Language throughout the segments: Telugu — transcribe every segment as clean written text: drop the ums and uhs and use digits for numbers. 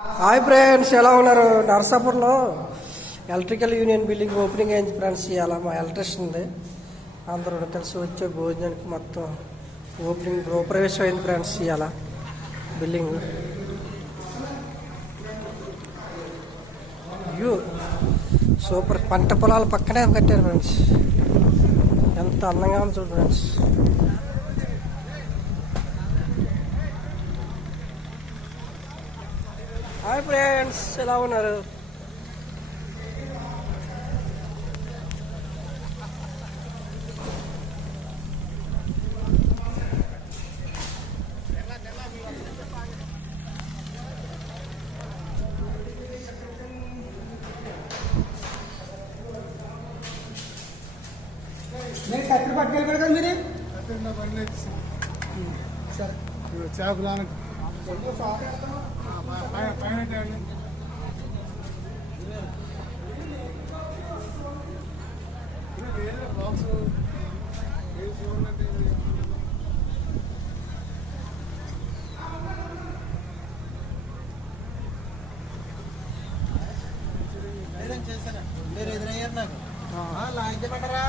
హాయ్ ఫ్రెండ్స్, ఎలా ఉన్నారు? నర్సాపూర్లో ఎలక్ట్రికల్ యూనియన్ బిల్డింగ్ ఓపెనింగ్ అయింది ఫ్రెండ్స్. ఇవాళ మా ఎలక్ట్రిషియన్ది అందరూ కలిసి వచ్చే భోజనానికి మొత్తం ఓపెనింగ్ గృహప్రవేశం అయింది ఫ్రెండ్స్. ఇవాళ బిల్డింగ్ వ్యూ సూపర్. పంట పొలాల పక్కనే కట్టారు ఫ్రెండ్స్. ఎంత అందంగా ఉంది చూడు ఫ్రెండ్స్. హాయ్ ఫ్రెండ్స్, ఎలా ఉన్నారు? నేను కత్తిరి పట్టుకెళ్ళి కదా మీరు సరే చేపలు పైన బాక్స్ చేశారా? మీరు ఎదురయ్యారు నాకు లాగించమంటారా?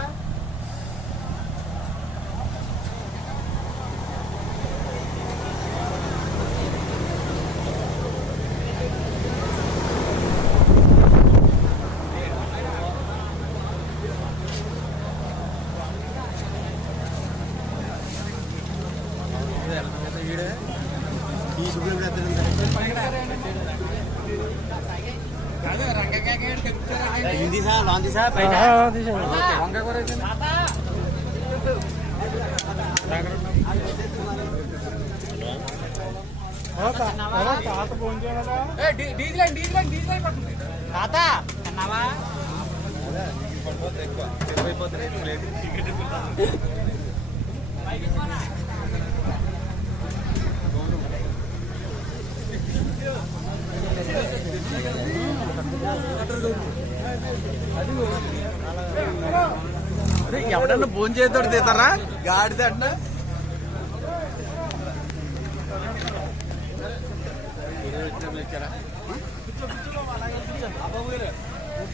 ఎవడన్నా భోజనం చేద్దాడు తీతారా గాడిద అంట.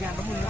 గంట ముందు